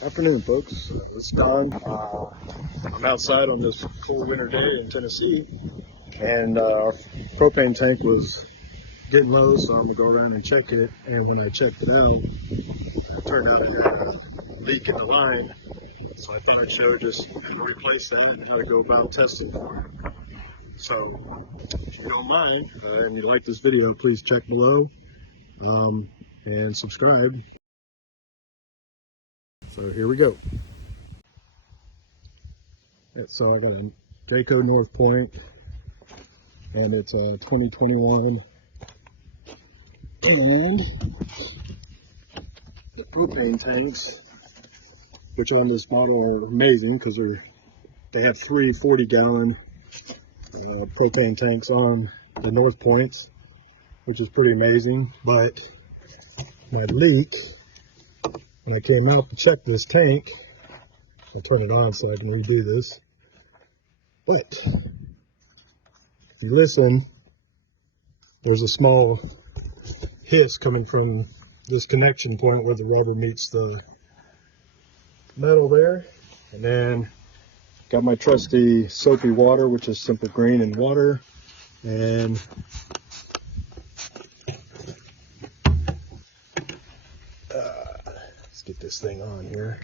Afternoon, folks. It's Don. I'm outside on this cold winter day in Tennessee, and our propane tank was getting low, so I'm gonna go around and check it. And when I checked it out, it turned out it had a leak in the line. So I thought I should just replace that and how to go about testing for it. So, if you don't mind and you like this video, please check below and subscribe. So here we go. So I got a Jayco North Point, and it's a 2021. And the propane tanks, which on this model are amazing because they have 3 40-gallon propane tanks on the North Points, which is pretty amazing. But that leak, when I came out to check this tank, I'll turn it on so I can redo this. But if you listen, there's a small hiss coming from this connection point where the rubber meets the metal there. And then got my trusty soapy water, which is Simple Green and water. And let's get this thing on here.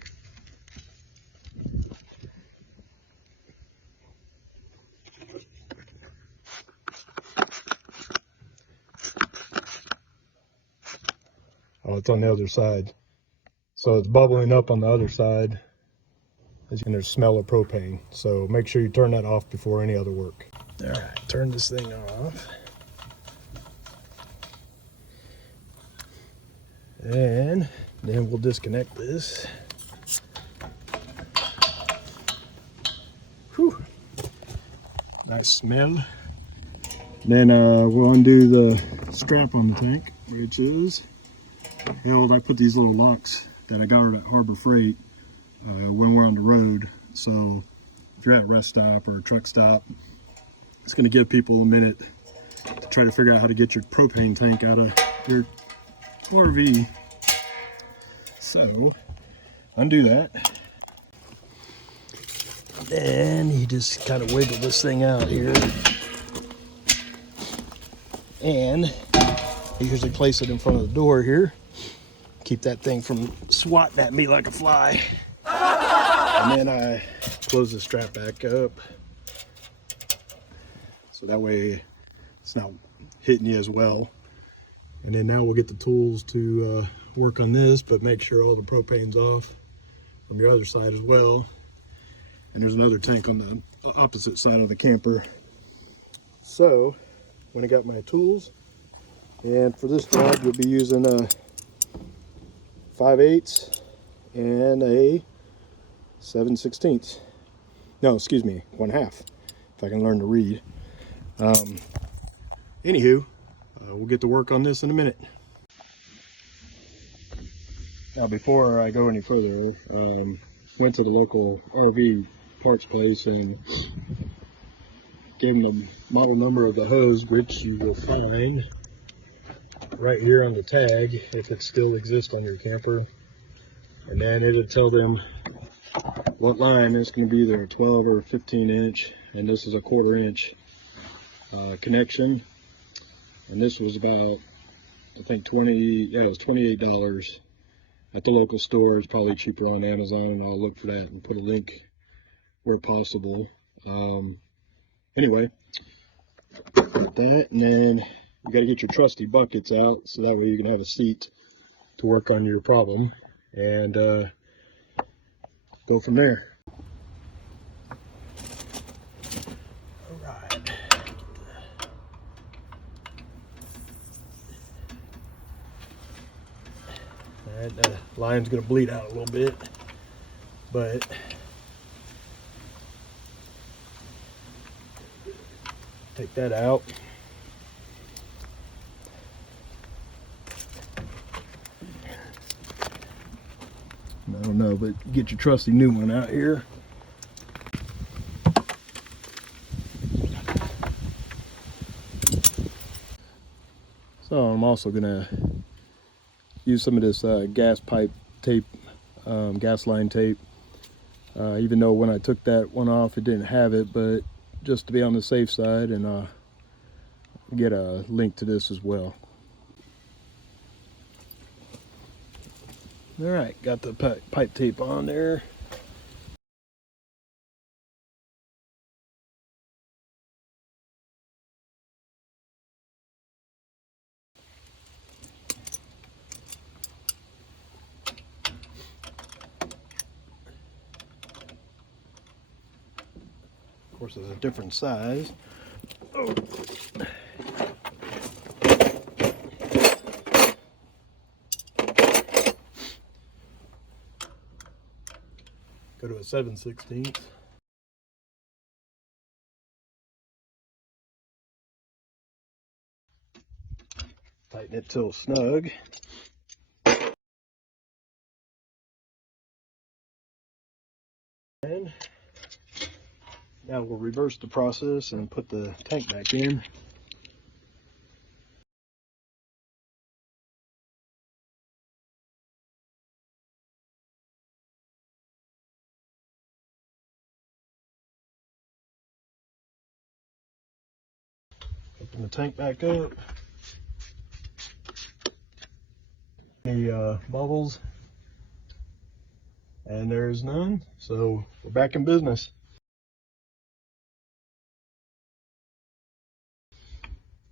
Oh, it's on the other side. So it's bubbling up on the other side. And there's smell of propane. So make sure you turn that off before any other work. All right, turn this thing off. And then we'll disconnect this. Whew. Nice smell. Then we'll undo the strap on the tank, which is I put these little locks that I got at Harbor Freight when we're on the road. So if you're at a rest stop or a truck stop, it's going to give people a minute to try to figure out how to get your propane tank out of your RV. So undo that. Then you just kind of wiggle this thing out here. And you usually place it in front of the door here. Keep that thing from swatting at me like a fly. And then I close the strap back up, so that way it's not hitting you as well. And then now we'll get the tools to work on this, but make sure all the propane's off on the other side as well. And there's another tank on the opposite side of the camper. So when I got my tools, and for this job you'll be using a 5/8 and a 7/16. No, excuse me, 1/2, if I can learn to read. Anywho, we'll get to work on this in a minute. Now, before I go any further, went to the local RV parts place and gave them the model number of the hose, which you will find right here on the tag if it still exists on your camper. And then it'll tell them what line is going to be there, 12 or 15 inch, and this is a 1/4 inch connection. And this was about, I think it was $28 at the local store. It's probably cheaper on Amazon, and I'll look for that and put a link where possible. Anyway, like that, and then you got to get your trusty buckets out so that way you can have a seat to work on your problem, and go from there. All right. That line's going to bleed out a little bit, but take that out. I don't know, but get your trusty new one out here. So I'm also gonna use some of this gas pipe tape gas line tape. Even though when I took that one off, it didn't have it, but just to be on the safe side, and get a link to this as well. All right, got the pipe tape on there. Of course, there's a different size. Oh. Go to a 7/16. Tighten it till snug. And now we'll reverse the process and put the tank back in. Open the tank back up. Any bubbles? And there's none, so we're back in business.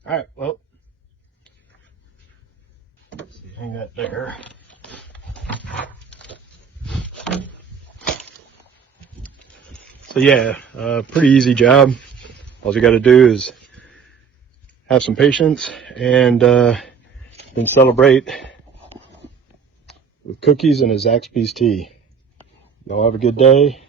All right, well, let's see, hang that there. So yeah, pretty easy job. All you got to do is have some patience and then celebrate with cookies and a Zaxby's tea. Y'all have a good day.